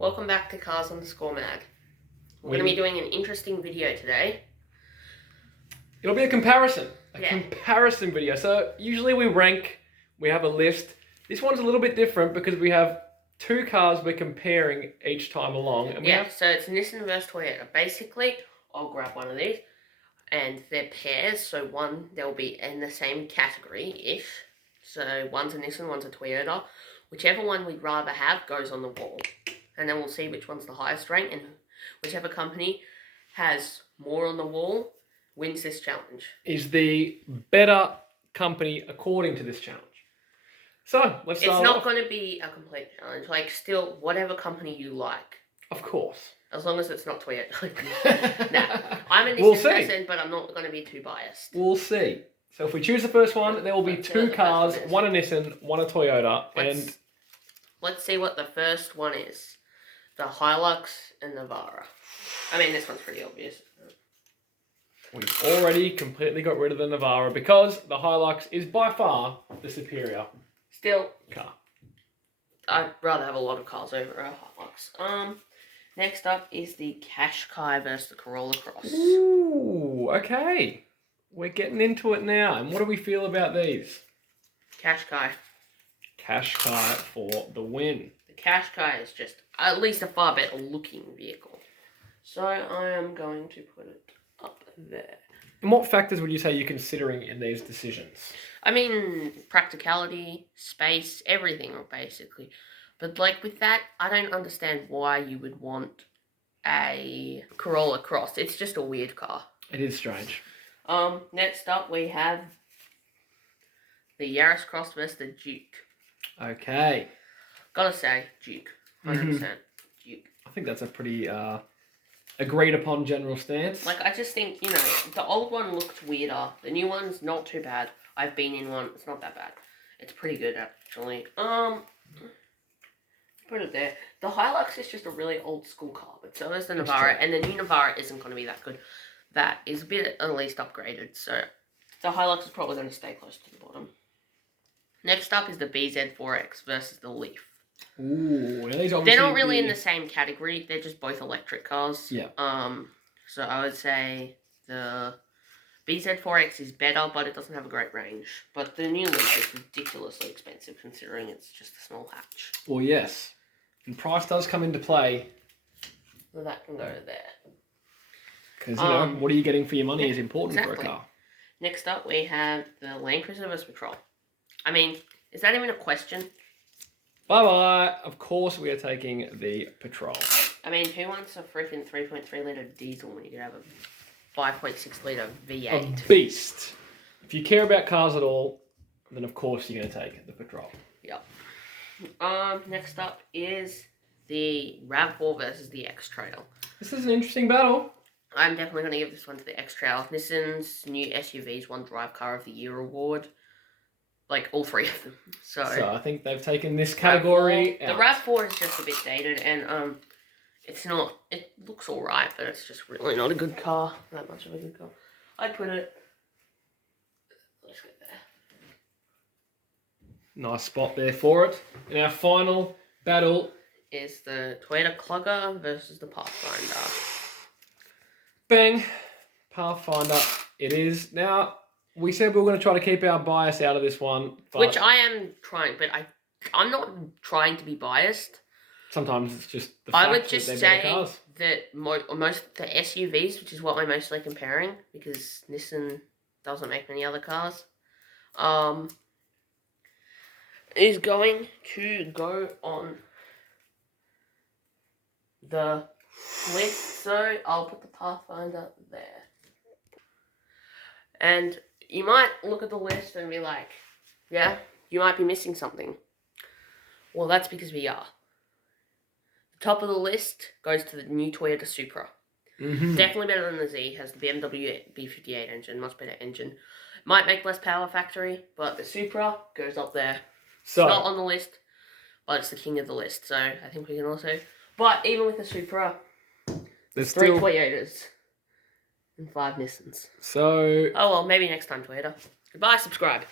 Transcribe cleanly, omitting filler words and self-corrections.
Welcome back to Cars_Mag. We're going to be doing an interesting video today. It'll be a comparison. Comparison video. So usually we rank, we have a list. This one's a little bit different because we have two cars we're comparing each time along. And so it's Nissan versus Toyota. Basically, I'll grab one of these and they're pairs. So they'll be in the same category-ish. So one's a Nissan, one's a Toyota. Whichever one we'd rather have goes on the wall. And then we'll see which one's the highest rank, and whichever company has more on the wall wins this challenge. Is the better company according to this challenge. So, let's start It's not going to be a complete challenge. Still, whatever company you like. Of course. As long as it's not Toyota. Nah, I'm a Nissan person, but I'm not going to be too biased. We'll see. So if we choose the first one, there will be two cars, one a Nissan, one a Toyota. Let's see what the first one is. The Hilux and Navara. I mean, this one's pretty obvious. We've already completely got rid of the Navara because the Hilux is by far the superior car. I'd rather have a lot of cars over a Hilux. Next up is the Qashqai versus the Corolla Cross. Ooh, okay. We're getting into it now. And what do we feel about these? Qashqai. Qashqai for the win. The Qashqai is just at least a far better looking vehicle. So I am going to put it up there. And what factors would you say you're considering in these decisions? I mean, practicality, space, everything basically. But with that, I don't understand why you would want a Corolla Cross. It's just a weird car. It is strange. Next up we have the Yaris Cross versus the Duke. Okay. Gotta say, Duke. 100% Duke. I think that's a pretty agreed upon general stance. I just think, the old one looked weirder. The new one's not too bad. I've been in one. It's not that bad. It's pretty good, actually. Put it there. The Hilux is just a really old school car, but so is the Navara, and the new Navara isn't going to be that good. That is a bit at least upgraded, so the Hilux is probably going to stay close to the bottom. Next up is the BZ4X versus the Leaf. Ooh, they're not really in the same category. They're just both electric cars. Yeah. So I would say the BZ4X is better, but it doesn't have a great range. But the new Leaf is ridiculously expensive considering it's just a small hatch. Well, yes. And price does come into play. So that can go there. Because, what are you getting for your money is important for a car. Next up, we have the Land Cruiser vs Patrol. I mean, is that even a question? Bye-bye. Of course we are taking the Patrol. I mean, who wants a freaking 3.3 litre diesel when you could have a 5.6 litre V8? A beast. If you care about cars at all, then of course you're going to take the Patrol. Yep. Next up is the RAV4 versus the X-Trail. This is an interesting battle. I'm definitely going to give this one to the X-Trail. Nissan's new SUVs won Drive Car of the Year award. All three of them. So I think they've taken this category out. The RAV4 is just a bit dated, and it's not. It looks alright, but it's just really not a good car. That much of a good car. I'd put it. Let's get there. Nice spot there for it. And our final battle is the Toyota Clugger versus the Pathfinder. Bang! Pathfinder it is. Now, we said we were going to try to keep our bias out of this one. Which I am trying, but I'm not trying to be biased. Sometimes it's just the fact I would just say cars. that most the SUVs, which is what I'm mostly comparing, because Nissan doesn't make many other cars, is going to go on the list. So I'll put the Pathfinder there. And you might look at the list and be like, yeah, you might be missing something. Well, that's because we are. The top of the list goes to the new Toyota Supra. Definitely better than the Z. Has the BMW B58 engine, much better engine. Might make less power factory, but the Supra goes up there. So, it's not on the list, but it's the king of the list. So I think we can also. But even with the Supra, there's 3 Toyotas. And 5 Nissans. So... Oh, well, maybe next time, Toyota. Goodbye, subscribe.